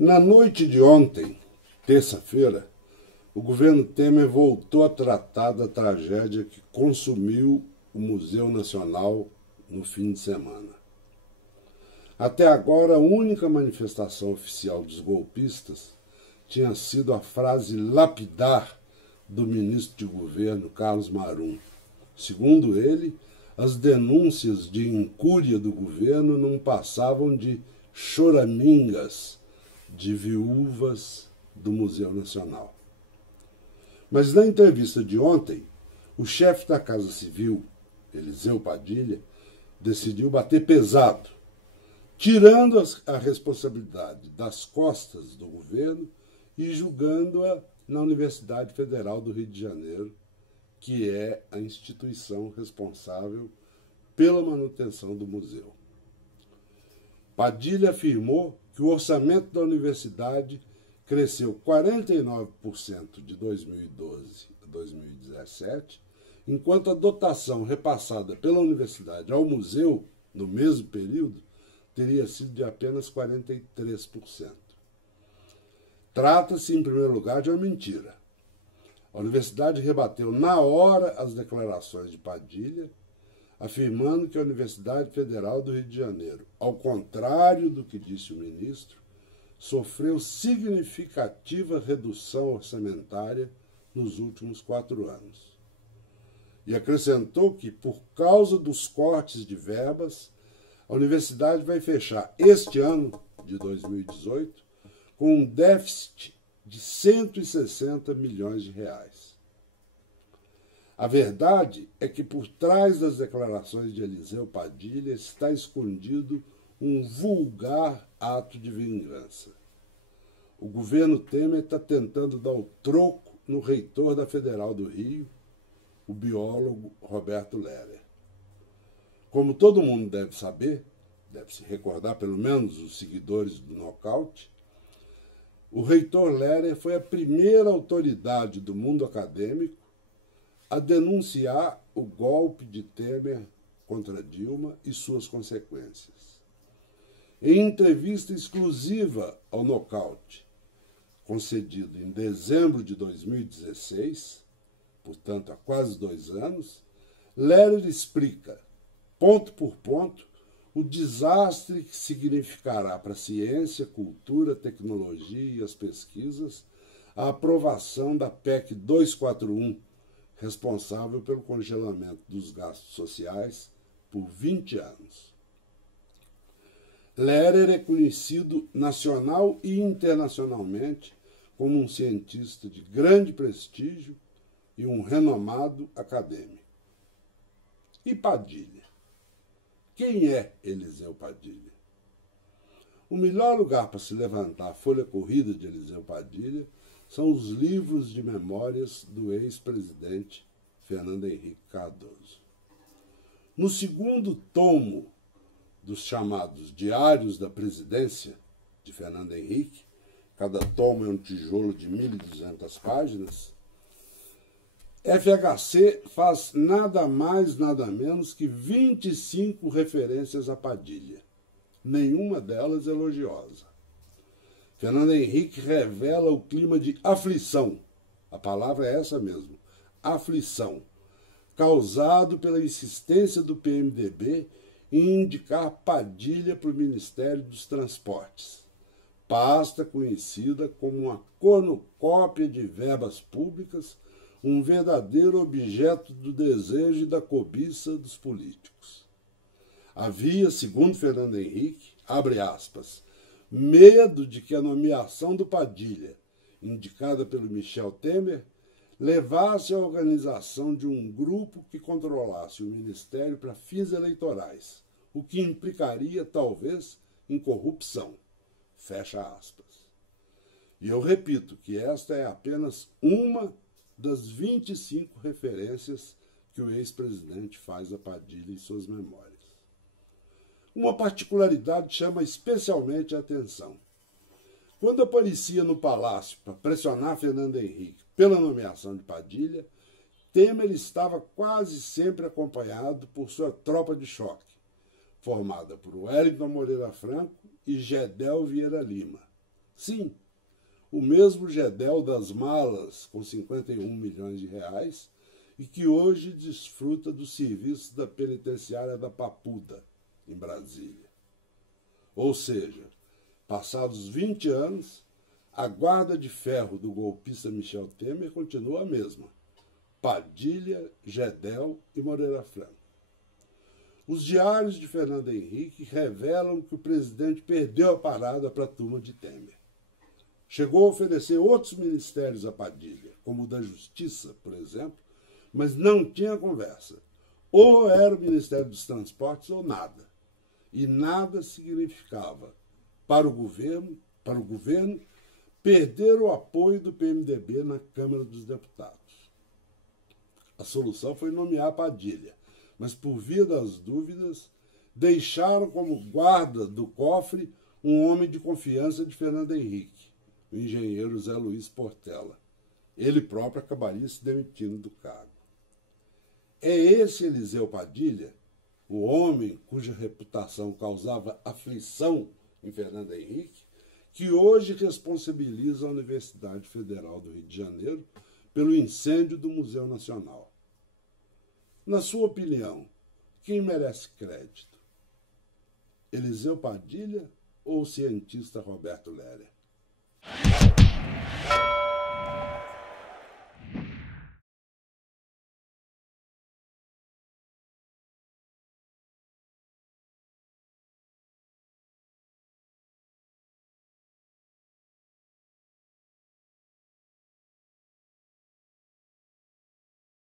Na noite de ontem, terça-feira, o governo Temer voltou a tratar da tragédia que consumiu o Museu Nacional no fim de semana. Até agora, a única manifestação oficial dos golpistas tinha sido a frase lapidar do ministro de governo, Carlos Marum. Segundo ele, as denúncias de incúria do governo não passavam de choramingas de viúvas do Museu Nacional. Mas na entrevista de ontem, o chefe da Casa Civil, Eliseu Padilha, decidiu bater pesado, tirando a responsabilidade das costas do governo e julgando-a na Universidade Federal do Rio de Janeiro, que é a instituição responsável pela manutenção do museu. Padilha afirmou que o orçamento da universidade cresceu 49% de 2012 a 2017, enquanto a dotação repassada pela universidade ao museu, no mesmo período, teria sido de apenas 43%. Trata-se, em primeiro lugar, de uma mentira. A universidade rebateu na hora as declarações de Padilha, afirmando que a Universidade Federal do Rio de Janeiro, ao contrário do que disse o ministro, sofreu significativa redução orçamentária nos últimos 4 anos. E acrescentou que, por causa dos cortes de verbas, a universidade vai fechar este ano de 2018 com um déficit de 160 milhões de reais. A verdade é que por trás das declarações de Eliseu Padilha está escondido um vulgar ato de vingança. O governo Temer está tentando dar o troco no reitor da Federal do Rio, o biólogo Roberto Lehrer. Como todo mundo deve saber, deve se recordar, pelo menos os seguidores do Nocaute, o reitor Lehrer foi a primeira autoridade do mundo acadêmico a denunciar o golpe de Temer contra Dilma e suas consequências. Em entrevista exclusiva ao Nocaute, concedido em dezembro de 2016, portanto há quase 2 anos, Lehrer explica, ponto por ponto, o desastre que significará para a ciência, cultura, tecnologia e as pesquisas a aprovação da PEC 241, responsável pelo congelamento dos gastos sociais por 20 anos. Lehrer é conhecido nacional e internacionalmente como um cientista de grande prestígio e um renomado acadêmico. E Padilha? Quem é Eliseu Padilha? O melhor lugar para se levantar a folha corrida de Eliseu Padilha são os livros de memórias do ex-presidente Fernando Henrique Cardoso. No segundo tomo dos chamados Diários da Presidência de Fernando Henrique, cada tomo é um tijolo de 1.200 páginas, FHC faz nada mais, nada menos que 25 referências a Padilha, nenhuma delas elogiosa. Fernando Henrique revela o clima de aflição, a palavra é essa mesmo, aflição, causado pela insistência do PMDB em indicar Padilha para o Ministério dos Transportes, pasta conhecida como uma cornucópia de verbas públicas, um verdadeiro objeto do desejo e da cobiça dos políticos. Havia, segundo Fernando Henrique, abre aspas, medo de que a nomeação do Padilha, indicada pelo Michel Temer, levasse à organização de um grupo que controlasse o Ministério para fins eleitorais, o que implicaria, talvez, em corrupção. Fecha aspas. E eu repito que esta é apenas uma das 25 referências que o ex-presidente faz a Padilha em suas memórias. Uma particularidade chama especialmente a atenção. Quando aparecia no Palácio para pressionar Fernando Henrique pela nomeação de Padilha, Temer estava quase sempre acompanhado por sua tropa de choque, formada por Wellington Moreira Franco e Gedel Vieira Lima, Sim, o mesmo Gedel das malas, com 51 milhões de reais, e que hoje desfruta do serviço da penitenciária da Papuda, em Brasília. Ou seja, passados 20 anos, a guarda de ferro do golpista Michel Temer continua a mesma: Padilha, Gedel e Moreira Franco. Os diários de Fernando Henrique revelam que o presidente perdeu a parada para a turma de Temer. Chegou a oferecer outros ministérios a Padilha, como o da Justiça, por exemplo, mas não tinha conversa. Ou era o Ministério dos Transportes ou nada. E nada significava, para o governo, perder o apoio do PMDB na Câmara dos Deputados. A solução foi nomear Padilha, mas por via das dúvidas, deixaram como guarda do cofre um homem de confiança de Fernando Henrique, o engenheiro Zé Luiz Portela. Ele próprio acabaria se demitindo do cargo. É esse Eliseu Padilha, o homem cuja reputação causava aflição em Fernando Henrique, que hoje responsabiliza a Universidade Federal do Rio de Janeiro pelo incêndio do Museu Nacional. Na sua opinião, quem merece crédito? Eliseu Padilha ou o cientista Roberto Lérez?